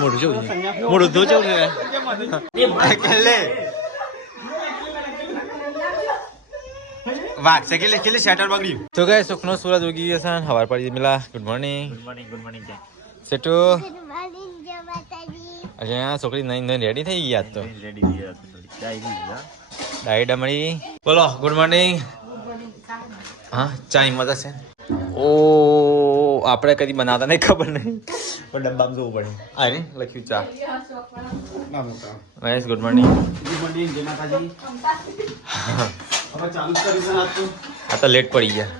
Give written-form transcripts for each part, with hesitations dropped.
મોટું જવું મોટું તો જવું વાઘ છે કેટલી શેટર બગડ્યું તો ગાય સુખનો સૂરજ ઉગી ગયો છે હવાર પડી મિલા ગુડ મોર્નિંગ સેટુ અચ્છા છોકરી નહીં રેડી થઈ ગયા તો ડાયટ મળી બોલો ગુડ મોર્નિંગ હા ચા મજા છે ઓ આપણે કદી બનાવતા નહીં ખબર નહીં પણ ડબ્બામાં જોવું પડે આ રે લખ્યું ચા મહેશ ગુડ મોર્નિંગ આ તો લેટ પડી ગયા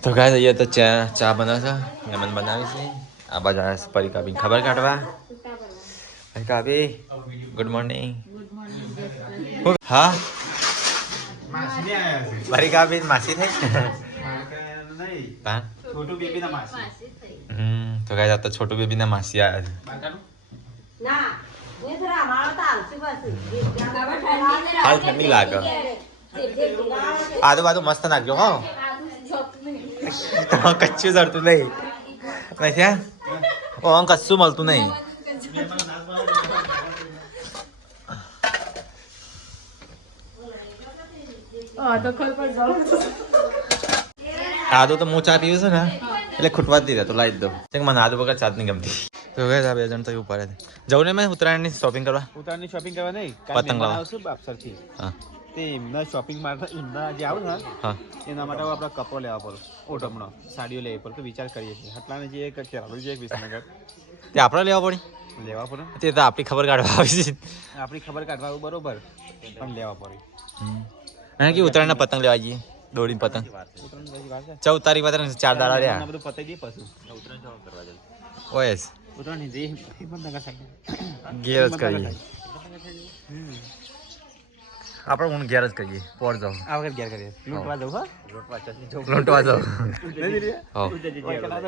તો ગાય જઈએ તો ચા બનાવશે મહેમાન બનાવી છે આ બાજુ પરી કાપી ખબર કાઢવા કાપી ગુડ મોર્નિંગ હા પરી કાપી માસી થઈ તો ગાય તો છોટું બેબી ના માસી આવ્યા હાલ ઠંડી લાગે આજુબાજુ મસ્ત નાખજો હો કચ્છું ચડતું નહીં ત્યાં કચ્છું મળતું નહીં આદુ તો હું ચા પીવું છું ને એટલે ખૂટવા જ દીધા તો લાવી દઉં મને આદુ વગર ચા નહીં ગમતી તો ગયા બે જણ તો ઉપર જવું ને મેં ઉત્તરાયણની શોપિંગ કરવા નહીં પતંગ લાવશું બાપસરથી હા તે એમના શોપિંગ માટે એમના જે આવું ને હા એના માટે આપણે કપડો લેવા પડે ઓટમણો સાડીઓ લેવી પડે તો વિચાર કરીએ છીએ આટલાને જે એક કેરાલું છે એક વિસનગર તે આપણે લેવા પડે તે તો આપણી ખબર કાઢવા આવી છે આપણી ખબર કાઢવા આવું બરોબર પણ લેવા પડે અને કે ઉત્તરાયણના પતંગ લેવા જઈએ દોડી પતંગ 14 તારીખ પતંગ 4 દાડા રહ્યા બધું પતાઈ દે પછી ઉત્તરાયણ કરવા જાય ઓએસ ઉત્તરાયણ જે ગેર જ કરીએ આપણે હું ઘેર જ કરીએ પોર જાવ આ વખત ઘેર કરીએ લૂંટવા જાવ હા લૂંટવા જાવ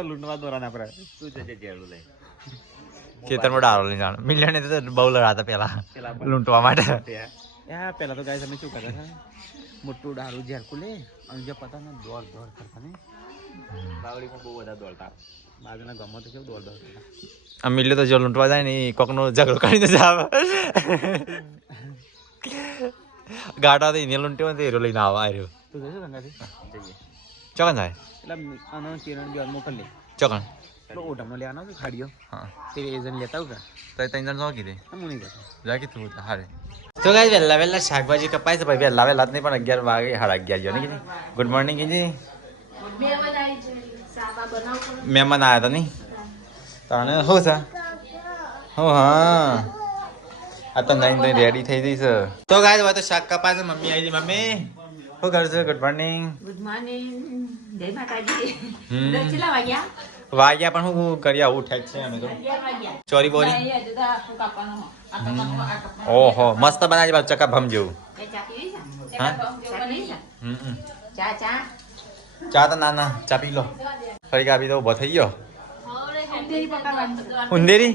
લૂંટવા દોરાના આપણે તું જજે જેલું લઈ ખેતરમાં ડાળો લઈ જાણ મિલિયન તો બહુ લડાતા પેલા લૂંટવા માટે પેલા તો ગાય તમે શું કરતા હતા મોટું ડાળું ઝેરકું લે અને જે પતા ને દોડ કરતા ને બાવળીમાં બહુ બધા દોડતા બાજુના ગામમાં તો કેવું દોડ કરતા આ મિલે તો જો લૂંટવા જાય ને કોકનો ઝઘડો કરીને જ આવે ગાડા તો એને લૂંટ્યો ને એ લઈને આવવા આવ્યો તું જશે ગંગાથી ચોકન થાય એટલે આનો કિરણ બી મોકલી ચોકન એટલે ઓટમનો લેવાનો કે ખાડીઓ હા તે એજન લેતા કે તો ત્રણ જણ નો કીધે હું નહીં કહેતો જા કે તું હારે તો ગાય વહેલા શાકભાજી કપાય છે ભાઈ વહેલા જ નહીં પણ 11 વાગે 11:30 જો ને કીધી ગુડ મોર્નિંગ કીધી મહેમાન આવ્યા હતા નહીં તાને હો સા હો હા આ તો નહીં રેડી થઈ જઈશ તો ગાય તો શાક કપાય છે મમ્મી આવી મમ્મી શું કરશે ગુડ મોર્નિંગ જય માતાજી વાગ્યા પણ હું કરી આવું ઠેક છે અમે તો ચોરી બોરી ઓહો મસ્ત બનાવી બાદ ચકા ભમ જેવું ચા તો ના ચા પી લો ફરી કાપી તો ઉભો થઈ ગયો ઉંદેરી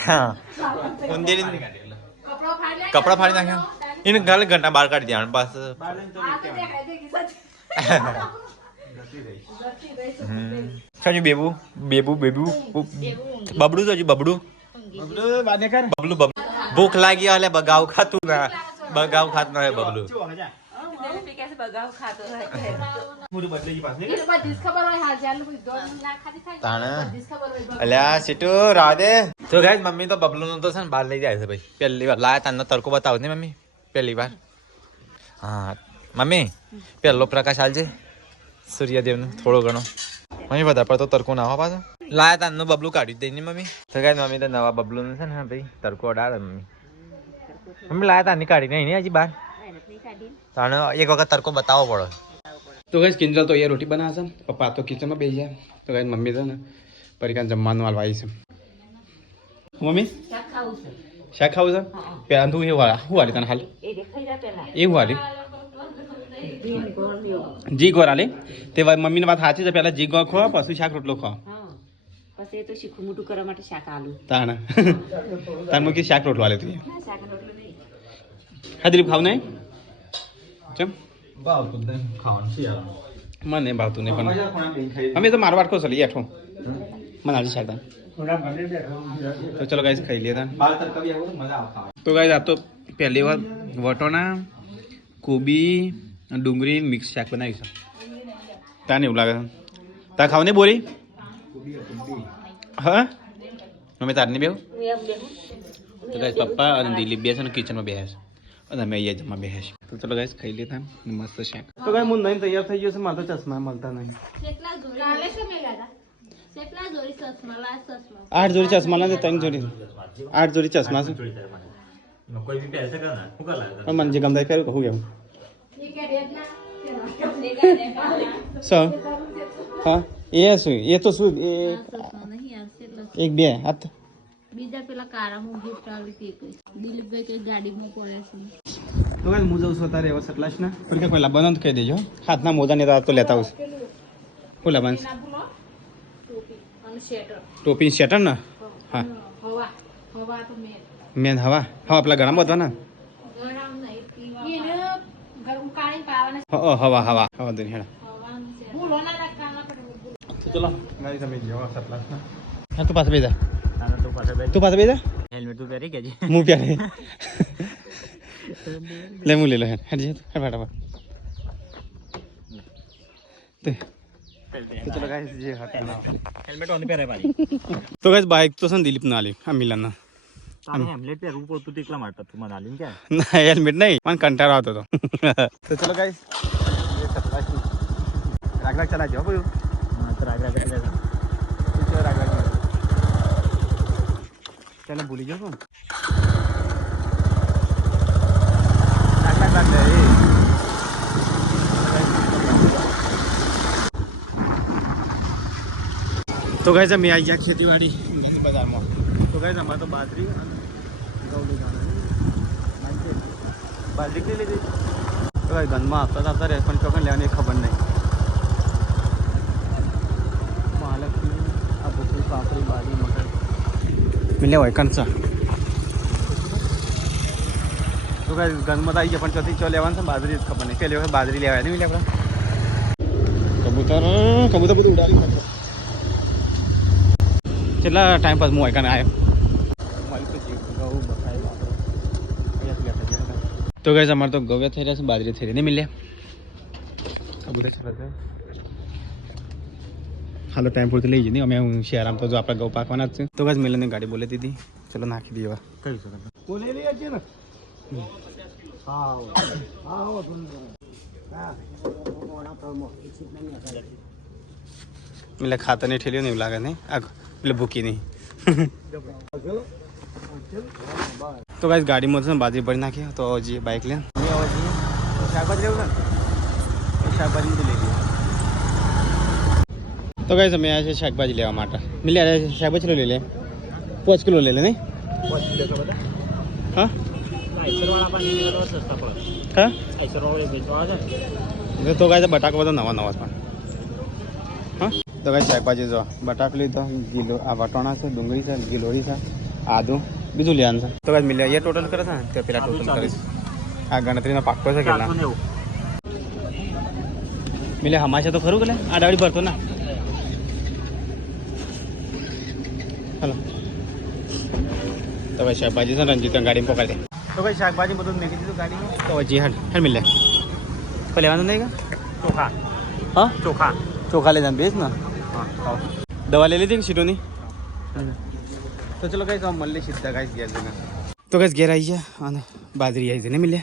હા ઉંદેરી કપડા ફાડી નાખ્યો એને ગાલે ઘંટા બહાર કાઢી દેવાનું બસ બેબુ બબડું તો બબડું ભૂખ લાગી એટલે બગાવ ખાતું ના બગાવ ખાતું ના બબલું તો ગાઈસ મમ્મી તો બબલું નો તો છે ને બહાર લઈ જાય છે ભાઈ પહેલી વાર લાયા તાનો તડકો બતાવો ને મમ્મી પહેલી વાર હા મમ્મી પહેલો પ્રકાશ હાલ છે સૂર્યદેવનો થોડો ઘણો મમ્મી બધા પર તો તડકો ના પાછો લાયા તાનું બબલું કાઢ્યું દઈ ને મમ્મી તો ગાઈસ મમ્મી તો નવા બબલું છે ને ભાઈ તડકો અડાડે મમ્મી લાયા તાની કાઢી નહીં હજી બહાર તાને એક વખત તડકો બતાવવો પડે તો ગાઈસ કિંજલ તો એ રોટી બનાવશે પપ્પા તો કિચનમાં બેસી જાય તો ગાઈસ મમ્મી છે ને પરિકાન જમવાનું હાલવા આવી છે મમ્મી શાક ખાવું છે પેલા તું એવું શું હાલી તને હાલ એવું હાલી જી ગોર હાલે તે મમ્મીની વાત સાચી છે પેલા જી ગોર ખો પછી શાક રોટલો ખો પછી તો શીખું મોટું કરવા માટે શાક આલુ તાણ મૂકી શાક રોટલો હાલે તું હાદરીફ ખાવ નહીં કેમ ભાવતું નહીં ખાવાનું છે યાર મને ભાવતું નહીં પણ અમે તો મારો વાટકો ચલી એઠો મને આજે શાક તો ચલો ગાઈસ ખાઈ લે બાર તરકારી આવો મજા આવે તો ગાઈસ આ તો પહેલી વાર વટોના કોબી ડુંગળી મિક્સ શાક બનાવ્યું છે તાને એવું લાગે તા ખાવ ને બોરી હા મમ્મી તારને બેવ તો ગાઈસ પપ્પા અને દિલીપ બે છે ને કિચનમાં બેસે છે અને અમે અહીંયા જમવા બેસે છે તો ચલો ગાઈસ ખાઈ લેતા મસ્ત શાક તો ગાઈસ હું નહીં તૈયાર થઈ ગયો છે મારે તો ચશ્મા મળતા નહીં 8 જોડી ચશ્મા ના 3 જોડી 8 જોડી ચશ્મા છે કોઈ બી પહેરશે કે ના શું કર પણ મને જે ગમતા કર્યું કહું કેવું શું હા એ શું એ તો શું એક બે હાથ બીજા પેલા કારામાં ગિફ્ટ આવી તે દિલીપભાઈ કઈ ગાડીમાં પડ્યા છે તો ગાઈસ હું જઉં છું તારે એવા સટલાશ ના પણ કે પહેલા બંધ કહી દેજો હાથના મોજા ને તો લેતા આવશે બોલા બંધ અને શેટર ટોપી શેટર ને હા હવા હવા તો મેન હવા હવા પેલા ગરમ બધા ને ગરમ નહીં એને ગરમ કાઢી પાવાના હવા હવા હવા દે હેડા હવાનું છે ભૂલો ના રાખવાના પડે તો ચલો ગાડી તમે જવા સટલાશ ના હા તું પાસે બેજા તું પાસે તું પાસે બેજા હેલ્મેટ તું પહેરી ગઈ હું પ્યારે ले मुँह ले लो हट जा हट फटाफट तो चलो गाइस ये हटना હેલ્મેટ ઓન પહેરે ભાઈ तो गाइस बाइक तो सन दिलीप ना ली हम मिलन ना તારે હેલ્મેટ પહેરવું પડતું ટીકલા મારતા તું મને આલીન કે ना हेलमेट नहीं मन कंटाळा होता तो चलो गाइस ये सतलाश राग राग चला जाओ कोई હા તો રાગ રાગ એટલે चलो राग राग चलो भूली जाओ राग राग राग ले तो गाइस मैं आई गया खेतीवाड़ी बाजार में तो गाइस हमारे तो बाजरी बाजरी के लिए तो गाइस गन में आता रहे पण कखन लेवानी खबर नहीं महालक्ष्मी आ बुकरी पापड़ी बाड़ी मटर मिले હોય કંસા તો ગાઈસ ગન માં આવી ગયા પણ ચોથી ચો લેવાનું છે બાજરી જ ખબર નહીં પહેલી વખત બાજરી લેવાય નહીં મિલે આપણે કબૂતર બધું ઉડાડી નાખ્યો કેટલા ટાઈમ પાસ હું આયકાને આવ્યો તો ગાઈસ અમારે તો ગવ્યા થઈ રહ્યા છે બાજરી થઈ રહી નહીં મિલે કબૂતર ચાલે છે હાલો ટાઈમ પૂરતી લઈ જઈએ અમે હું શહેરામ તો જો આપણે ગૌ પાકવાના જ છે તો ગાઈસ મિલનની ગાડી બોલી દીધી ચલો નાખી દઈએ કઈ શકો બોલે લઈ જઈએ ને એટલે ખાતર નહીં ઠેલ્યું નહીં એવું લાગે નહીં આ એટલે ભૂકી નહીં તો ગાઈસ ગાડીમાં છે ને બાજરી ભરી નાખી તો જે બાઇક લઈને શાકભાજી લેવું છે ને શાકભાજી લઈ લઈએ તો ગાઈસ અમે આવ્યા છે શાકભાજી લેવા માટે મિલે શાકભાજી લઈ લે 5 કિલો લઈ લે નહીં હા હા તો ગાઈસ બટાકા બધા નવા નવા પણ હા તો ગાઈસ શાકભાજી જો બટાકા લીધો ગીલો આ વટોણા છે ડુંગળી છે ગીલોરી છે આદુ બીજું લેવાનું છે તો ગાઈસ મિલે એ ટોટલ કરે છે ને તે પેલા ટોટલ કરીશ આ ગણતરીનો પાક્કો છે કેટલા મિલે હમાશે તો ખરું કે આ ડાળી ભરતો ના હલો તો ભાઈ શાકભાજી છે રંજીત ગાડી પકડી તો ભાઈ શાકભાજી બધું મેકી દીધું ગાડીમાં તો હજી હેડ મિલે કોઈ લેવાનું નહીં કે ચોખા હા ચોખા ચોખા લઈ જવાનું બેસ ને હા દવા લઈ લીધી કે સીટોની તો ચલો કઈ કામ મળી સીધા ગાઈસ ઘેર જઈને તો ગાઈસ ઘેર આવી ગયા અને બાજરી આવી છે ને મિલે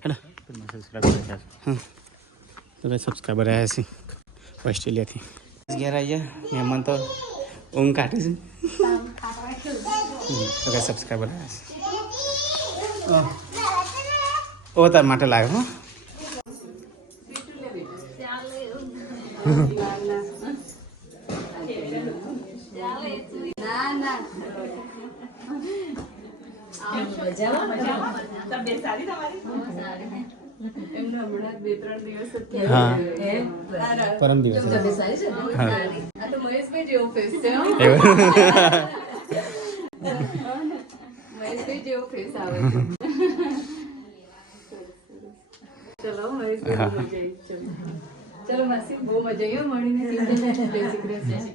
હેલો હા તો ગાઈસ સબસ્ક્રાઈબર આવ્યા છે ઓસ્ટ્રેલિયાથી ઘેર આવી ગયા મહેમાન તો ઊંઘ કાઢે છે તો ગાઈસ સબસ્ક્રાઈબર આવ્યા છે ઓ તાર માટે લાવ્યો હો હા પરમ દિવસ ચલો હવે મજા આવી ચલો માસી બહુ મજા આવી મળીને જય શ્રી કૃષ્ણ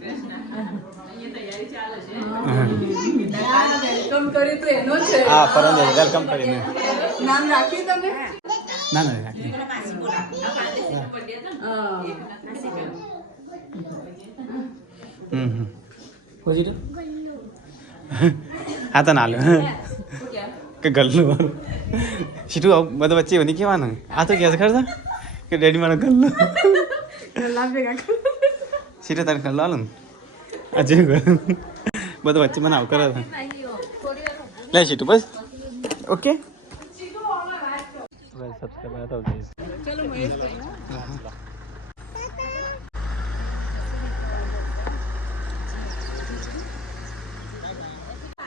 વેલકમ કર્યું તો એનો છે હા પરમ વેલકમ કરીને નામ રાખ્યું તમે ના ના રાખી પોઝિટિવ હા તો ના લો કે ગલ્લું સીટું બધું વચ્ચે બની કહેવાનું આ તો ક્યાં ખબર કે ડેડી મારો ગલ્લો સીટું તારે ગલ્લો આલો ને આજે બધું વચ્ચે મને આવ કરે લે સીટું બસ ઓકે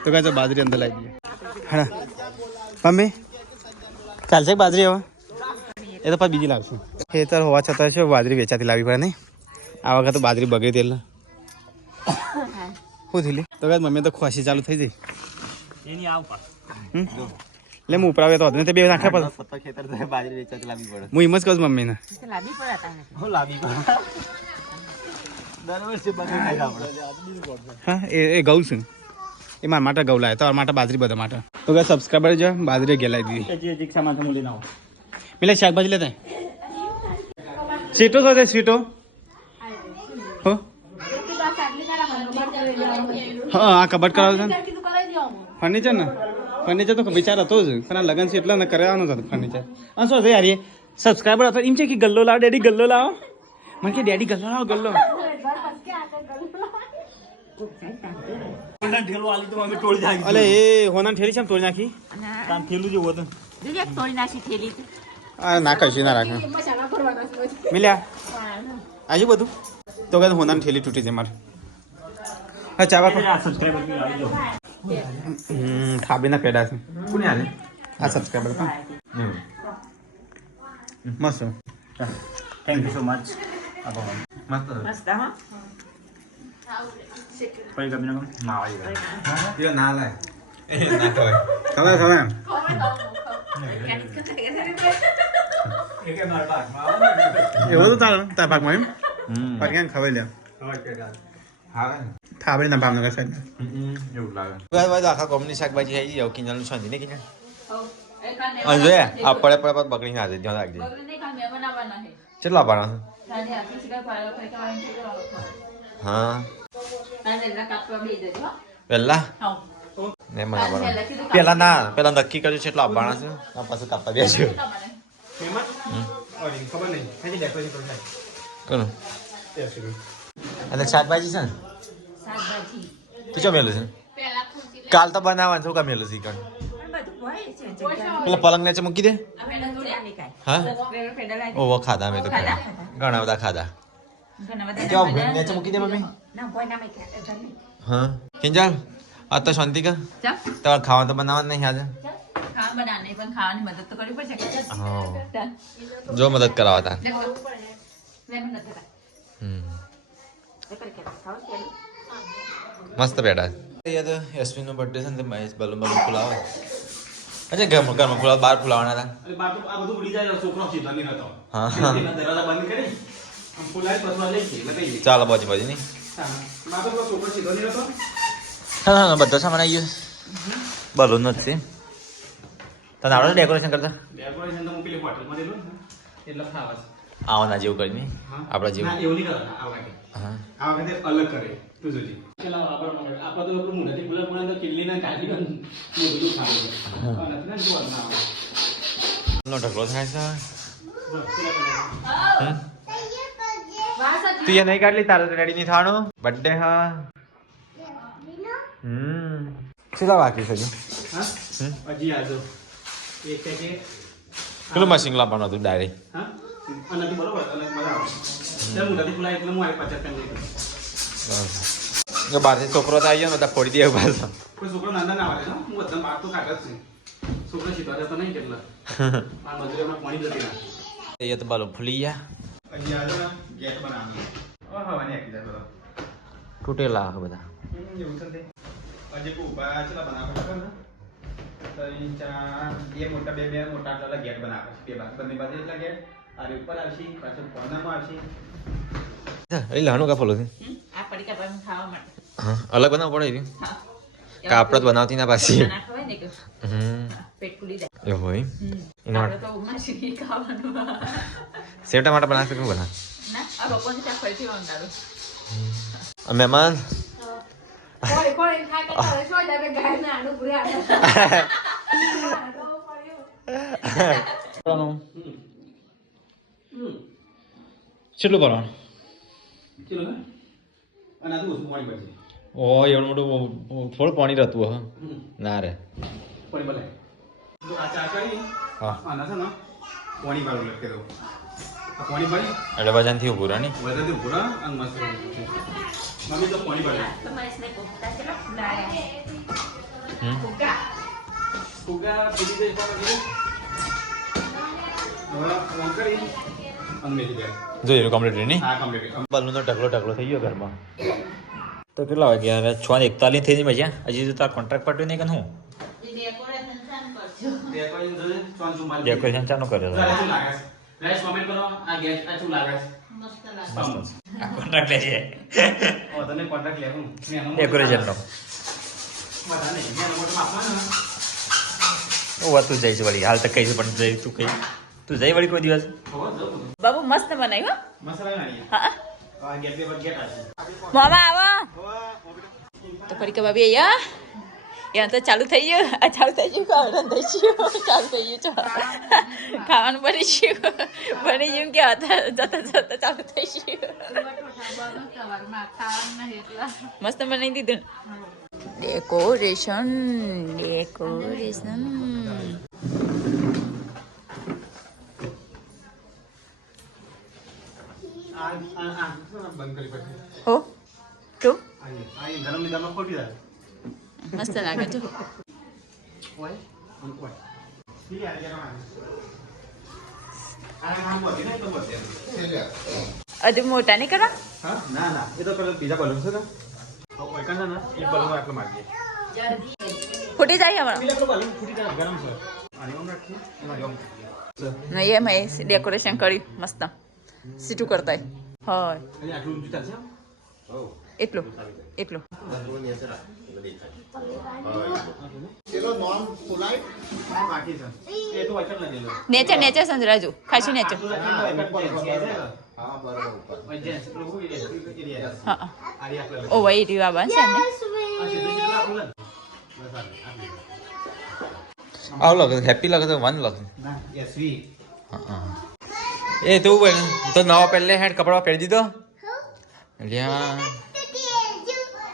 તો કાંઈ બાજરી અંદર લાવી દઈએ હા મમ્મી ચાલશે બાજરી હવે એ તો પાછી બીજી લાવશું ખેતર હોવા છતાં શું બાજરી વેચાતી લાવવી પડે નહીં આ વખત તો બાજરી બગડી તેલ શું થયેલી તો કાંઈ મમ્મી તો ખુશી ચાલુ થઈ જાય એટલે હું ઉપરાવે તો તે બે નાખ્યા પડે ખેતર બાજરી વેચાતી લાવવી પડે હું એમ જ કહું મમ્મીને હા એ ગૌ છું એ મારા માટે ગૌ લાવે તમારા માટે બાજરી બધા માટે તો કે સબસ્ક્રાઈબર જો બાજરી ગેલાઈ દીધી મિલે શાકભાજી લેતા સીટો તો સીટો હો હા આ કબડ કરાવે છે ફર્નિચર ને ફર્નિચર તો વિચાર હતો જ પણ આ લગન છે એટલે ને કરાવવાનું હતું ફર્નિચર હા શું છે યાર એ સબસ્ક્રાઈબર હતો એમ છે કે ગલ્લો લાવો ડેડી ગલ્લો લાવો મને કે ડેડી ગલ્લો લાવો ગલ્લો અલે એ હોના ઠેલી છે તોડી નાખી થેલું જેવું હતું આ ના કશી ના રાખે મિલ્યા આજુ બધું તો કદાચ હોનાની ઠેલી તૂટી જાય મારે હા ચાવા ખાબીના પેડા છે કોને આલે આ સબસ્ક્રાઈબર મસ્ત થેન્ક યુ સો મચ મસ્ત પછી ગમી ના એ ના લાય ના ખવાય ખવાય એવું તો તાર ભાગમાં એમ ક્યાં ખવાય લે થાબડી ના ભાવનગર સાઈડ એવું લાગે આખા કોમની શાકભાજી આવી જાવ કિંજલનું શાંતિ ને કિંજલ અંજે આ પડે પડે બગડી ના ધ્યાન રાખજે કેટલા પાણા હા પહેલા ને મને પેલા ના પેલા નક્કી કર્યું છે એટલા આવવાના છે આ પાછું કાપવા બેસ્યો કોનું એટલે શાકભાજી છે ને તું ચો મેલું છે કાલ તો બનાવવાનું શું કા મેલું છે કણ પેલા પલંગ ને મૂકી દે હા ઓહો ખાધા મેં તો ઘણા બધા ખાધા કેવા નેચે મૂકી દે મમ્મી હા કિંજલ આ તો શાંતિ કર તમારે ખાવા તો બનાવવા નહીં આજે હા જો મદદ કરાવવા તા મસ્ત બેઠા યાદ યશવીન નો બર્થડે છે ને મહેશ બલૂન બલૂન ફુલાવે અચ્છા ઘરમાં ફુલાવ બહાર ફુલાવાના હતા હા ચાલો બાજુ બાજુ નહીં હા બધો સામાન આવી ગયો બલૂન જ છે તને આવડે ડેકોરેશન કરતા આવવાના જેવું કરીને આપણા જેવું હા અલગ કરે તું જોજી આપણા તો મોઢાથી બોલા બોલા તો કિલ્લી ના કાઢી મોઢું ખાવું ઢગલો થાય છે તું એ નહીં કાઢલી તારે તો રેડી નહીં થવાનું બર્થડે હા શું બાકી છે હજી આજો એક પેલું મશીન લાવવાનું હતું ડાયરેક્ટ આનાથી બરોબર અને મજા આવે મોઢાથી બોલા એટલે હું મારી પાછળ જો બહારથી છોકરો તો આવી ગયો ને બધા ફોડી દે પાછો કોઈ છોકરો નાના ના આવે હું બધા બહાર તો કાઢ જ છે છોકરો શીખવા તો નહીં કેટલા આ મજૂરીમાં પાણી જતી ના ये तो बालो फुलिया ગેટ બનાવવાનું હવાની આખી જાય બધા તૂટેલા બધા એવું છે હજી કો ઉભા છે બનાવવા ખબર ને ત્રણ ચાર બે મોટા બે મોટા આટલા ગેટ બનાવે છે બે બાજુ બંને બાજુ એટલા ગેટ આ ઉપર આવશે પાછળ કોર્નરમાં આવશે એ લહાણું કા ફોલો છે આ પડીકા પર ખાવા માટે હા અલગ બનાવવું પડે એવી કાપડ જ બનાવતી ના પાછી ના ખવાય ને કે પેટ ફૂલી જાય એવું હોય એના આપણે તો ઉમા શીખી ખાવાનું સેવ ટમાટર બનાવશે કેવું બના ના આ બપોરનું શાક ફરીથી વંટાડું મહેમાન કોઈ ખાય કે તારે શું જાય ગાય ના આનું પૂરે આનું કેટલું ભરવાનું ચલો અને આ દૂધ પાણી પડશે ઓ એવડું મોટું થોડું પાણી રહેતું હા ના રે પાણી ભલે તો આ ચા કરી હા આના છે ને પાણી વાળું લખી દઉં આ પાણી ભરી એટલે વજનથી ઉભું રહે નહીં વધારે ભૂરા અને મસ્ત મમ્મી તો પાણી ભરે તો મહેશને કોફતા કેટલા ફૂલાયા ફુગા પીડી દે પાણી હવે ફોન કરી અને મેલી દે જોઈ કમ્પ્લીટ નહીં હા કમ્પ્લીટ બલૂનનો ઢગલો થઈ ગયો ઘરમાં તો કેટલા વાગ્યા હવે 6:41 થઈ ગઈ મજા હજી તો તાર કોન્ટ્રાક્ટ પટ્યું નહીં કે હું ડેકોરેશન ચાલુ કરજો ડેકોરેશન જોજે ચોન ચુમાલ ડેકોરેશન ચાલુ કર્યો શું લાગે છે ગાઈસ કમેન્ટ કરો આ ગેસ આ શું લાગે છે મસ્ત લાગે આ કોન્ટ્રાક્ટ લે છે ઓ તને કોન્ટ્રાક્ટ લેવું મેનો ડેકોરેશનનો બધા નહીં મેનો મોટો આપવાનો તું જઈશ વળી હાલ તો કહીશ પણ જઈ તું કઈ તું જઈ વળી કોઈ દિવસ હો જો બાબુ મસ્ત બનાવ્યું મસાલા નાની હા આ ગેટ પેપર ગેટ આ મામા આવો તો ફરી કે ભાભી અહીંયા યા તો ચાલુ થઈ ગયું આ ચાલુ થઈ ગયું કાવડન થઈ ગયું ચાલુ થઈ ગયું ખાવાનું બની ગયું બની ગયું કે જતા જતા ચાલુ થઈ ગયું મસ્ત બનાવી દીધું ડેકોરેશન બંધ કરી પછી હો તો આ ગરમ દાળમાં ખોટી જાય મસ્ત લાગે છે ઓય ઓય ઠીક આ જરા આ નામ બોલ ને તો બોલ દે અજુ મોટા નહીં કરવા હા ના ના એ તો પેલો બીજા બલૂન છે ને ઓય કાંડા ના એ બલૂન આટલો માર દે ફૂટી જાય હમણાં પેલા તો બલૂન ફૂટી જાય ગરમ છે અને ઓમ રાખી એમાં ગમ નહીં એમ ડેકોરેશન કર્યું મસ્ત સીટું કરતા હોય અને આટલું ઊંચું ચાલશે એટલું ચલો નોન ફુલાઈ બાકી છે એ તો અચલ ન દેલો નેચે સંજરાજુ ખાસી નેચે હા બરાબર વજન લોકો એરિયા હા આરિયા પર ઓ વહી રહ્યું આ બનશે ને આ સીધું જેટલા ફૂલ બસ આવું લાગે હેપી લાગે તો વન લાગે ના એસવી એ તું બોલ તો નવા પહેલે હેડ કપડા પહેરી દીધો લ્યા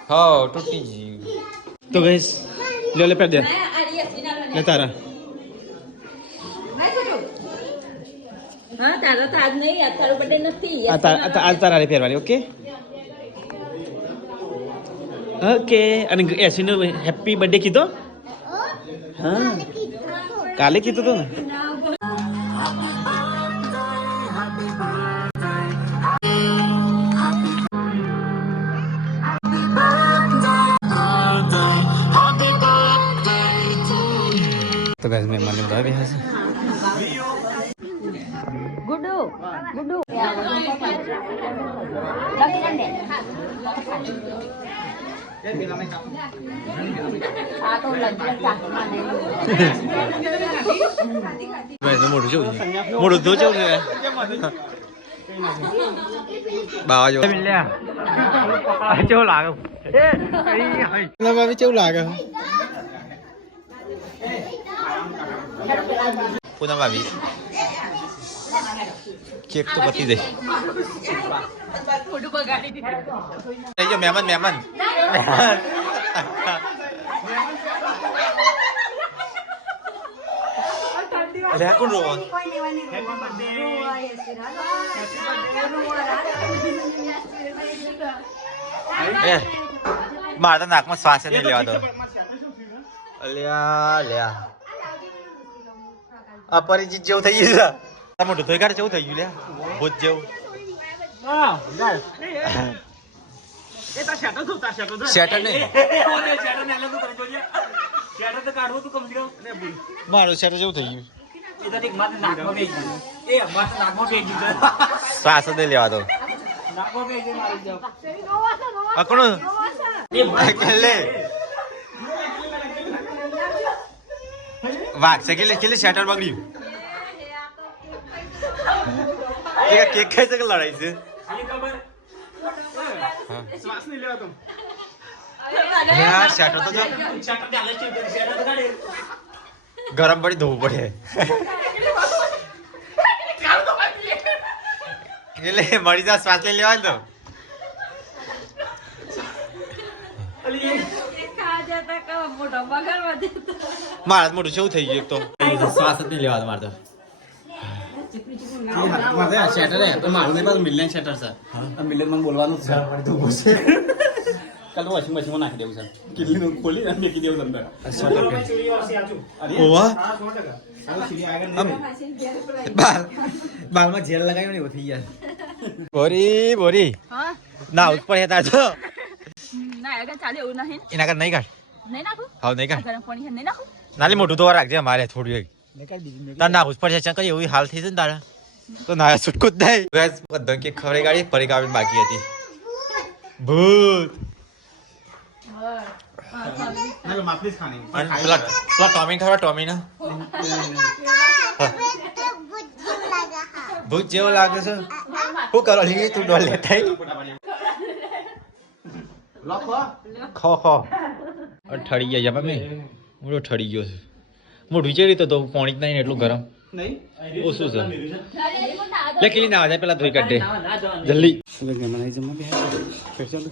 હા તૂટી ગયું તો ગાઈસ લે પેર દે લે તારા હા તારો તો આજ નહીં આજ તારો બર્થડે નથી આ તારા રે પહેરવાની ઓકે ઓકે અને એસીનો હેપી બર્થડે કીધો હા કાલે કીધું તો ને તો ગાઈસ મેં મને બતા भी हंस ગુડુ મોઢું જેવું મોઢું ધો જેવું છે બાવા જેવું કેવું લાગે કેવું લાગે પૂનમ ભાભી કેક તો પતી જાય મોઢું બગાડી દીધું થઈ ગયો મહેમાન અરે આ કોણ રોવાનું મારા તો નાકમાં શ્વાસ નહીં લેવા દો અલ્યા અપરિચિત જેવું થઈ ગયું છે મોટું ધોઈ કાઢ જેવું થઈ ગયું લ્યા ભૂત જેવું શેટર નહીં મારું શેટર જેવું થઈ ગયું શ્વાસ દે લેવા દો અકણું કેટલે વાઘ છે કેટલે શેટર બગડ્યું કેક ખાઈ છે કે લડાઈ છે શ્વાસ નહીં લેવા તો શેટર તો જો ગરમ પડી ધોવું પડે એટલે મળી જા શ્વાસ લઈ લેવા તો મારા મોટું શું થઈ ગયું એક તો શ્વાસ જ નહીં લેવા મારે તો શેટર હે તો મારું નહીં પાછું મિલિયન શેટર છે મિલિયન મને બોલવાનું જ છે કાલ વોશિંગ મશીનમાં નાખી દેવું છે કિલ્લી ખોલી અને મેકી દેવું અંદર બાલમાં જેલ લગાવ્યો ને એવું થઈ જાય બોરી બોરી ના ઉપર હેતા છો ના આગળ ચાલે એવું નહીં એના કર નહીં કાઢ નહીં નાખું હાવ નહીં કાઢ ગરમ પાણી નહીં નાખું નાલી મોટું તો રાખજે મારે થોડું એક તાર નાખું પડશે ચંકર એવી હાલ થઈ છે ને તારા તો ના છૂટકું જ નહીં બધા કે ખવડે ગાડી ફરી ગાડી બાકી હતી ભૂત માફી ખાની અને પેલા ટોમી ખરા ટોમી ના ભૂત જેવો લાગે છે શું કરો લી તું ડોલ લેતા ખો ખો ઠરી ગયા છે મમ્મી મોટો ઠરી ગયો છે મોઢું ચેડી તો પાણી જ નહીં એટલું ગરમ નહીં ઓછું છે લે કેલી ના જાય પેલા ધોઈ કાઢ દે જલ્દી મને જમવા બે ફેર ચાલુ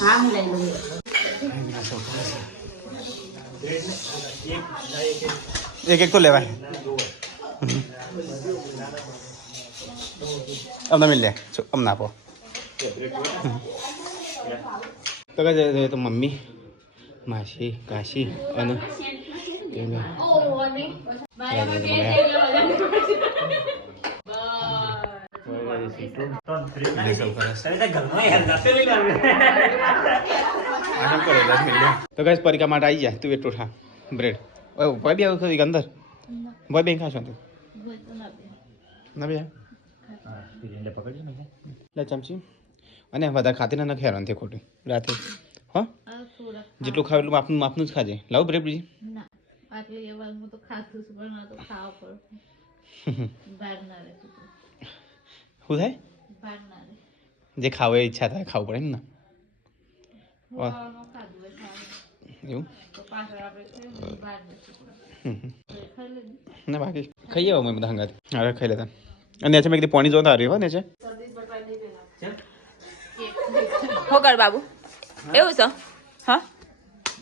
હા હું લઈ લઉં એક એક તો લેવાય અમને મિલ લે અમને આપો તો કહે તો મમ્મી માસી કાશી અને તો કઈ પરીક્ષા માટે આવી જાય તું એટલું ખા બ્રેડ ભાઈ બી આવ્યું અંદર ભાઈ બે ખાશો તું ના બે લે ચમચી અને વધારે ખાતી ના નખે હેરાન ખોટું રાતે હા જેટલું ખાવ એટલું માપનું માપનું જ ખાજે લાવ બ્રેડ બીજી શું થાય જે ખાવ એ ઈચ્છા થાય ખાવું પડે એમ ને એવું ના બાકી ખાઈ આવો મેં બધા હંગાથી અરે ખાઈ લેતા અને મેં કીધું પાણી જોતા આવ્યું હો ને છે હો કર બાબુ એવું છે હા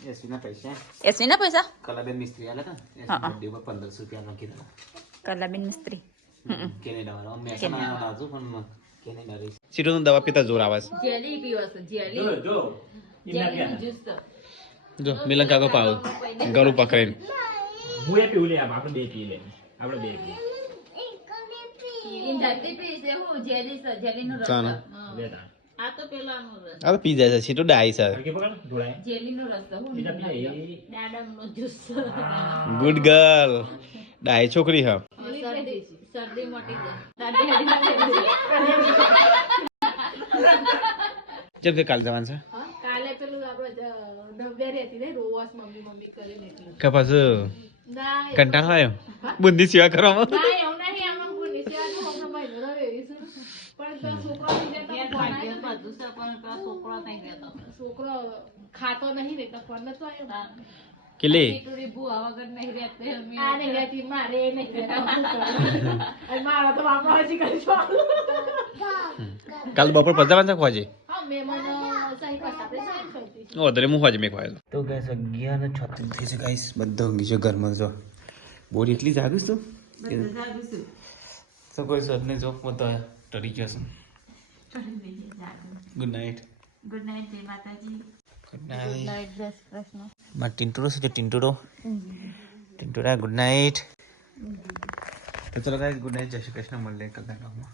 એસવીના પૈસા એસવી ના પૈસા કલાબેન મિસ્ત્રી આલે હા, હતા બર્થડે પર 1500 રૂપિયા નાખી દીધા કલાબેન મિસ્ત્રી કેનેડા વાળા અમે એસના નાજુ પણ કેનેડા રહી સીટો દવા પીતા જોર આવે જેલી પીવસ જેલી જેલી જ્યુસ જો મિલન કાકો પાવ ગળું પકડીને હું એ પીવું લે આપણે બે પી લે આપણે બે પી ઇન ધરતી પી છે હું જેલી જેલીનો રસ ચાલો. લેતા આ તો પેલાનો રસ આ તો પી જાય છે સીટો ડાય છે કે પકડ ઢોળાય જેલીનો રસ હું બીજા પીએ દાડમનો જ્યુસ ગુડ ગર્લ ડાય છોકરી હા શરદી શરદી મોટી જેમ કે કાલ જવાનું છે કાલે પેલું આપણે ડબ્બે રહેતી ને રોવાસ મમ્મી મમ્મી કરીને એટલે કપાસ ના કંટાળો આવ્યો બુંદી સેવા કરવામાં ના એવું નહીં આમાં કોઈ નિશ્ચય તો હમણાં મહિનો રહે છે પણ તો છોકરો છોકરો ખાતો નહીં રે તો ફોન નતો આવ્યો કેટલી ટીટુડી બુઆ વગર નહીં રહેતે અમે આ નહીં રહેતી મારે એ નહીં રહેતા અને મારા તો બાપા હજી કરી છો કાલ બપોર પછી જવાનું છે ખોજે હા મેં મને સહી કરતા આપણે સહી કરતી ઓદરે હું ખોજે મેં ખવાયેલો તો ગેસ 11:36 થઈ છે ગાઈસ બધો ઊંઘી છે ઘરમાં જો બોડી એટલી જાગીશ તું તો કોઈ સદને જો મતો ટરી ગયો છે ગુડ નાઇટ ગુડ નાઇટ જય માતાજી ગુડ નાઇટ નાઇટ જય શ્રી કૃષ્ણ માં ટિન્ટુડો છે ટિન્ટુડો ટિન્ટુડા ગુડ નાઇટ તો ચલો ગાઈસ ગુડ નાઇટ જય શ્રી કૃષ્ણ મળીએ કલાકમાં